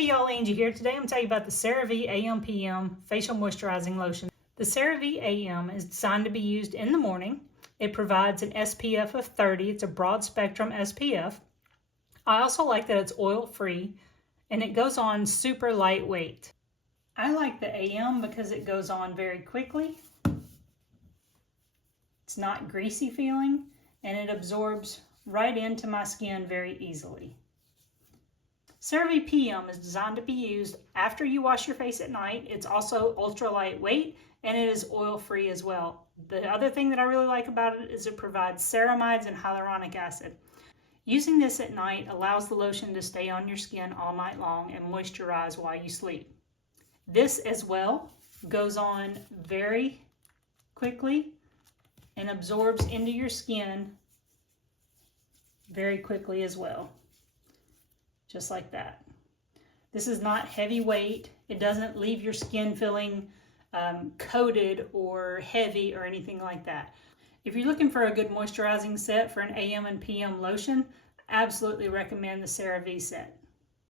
Hey y'all, Angie here. Today I'm going to tell you about the CeraVe AM PM Facial Moisturizing Lotion. The CeraVe AM is designed to be used in the morning. It provides an SPF of 30. It's a broad spectrum SPF. I also like that it's oil-free and it goes on super lightweight. I like the AM because it goes on very quickly. It's not greasy feeling and it absorbs right into my skin very easily. CeraVe PM is designed to be used after you wash your face at night. It's also ultra lightweight and it is oil-free as well. The other thing that I really like about it is it provides ceramides and hyaluronic acid. Using this at night allows the lotion to stay on your skin all night long and moisturize while you sleep. This as well goes on very quickly and absorbs into your skin very quickly as well. Just like that. This is not heavyweight. It doesn't leave your skin feeling coated or heavy or anything like that. If you're looking for a good moisturizing set for an AM and PM lotion, I absolutely recommend the CeraVe set.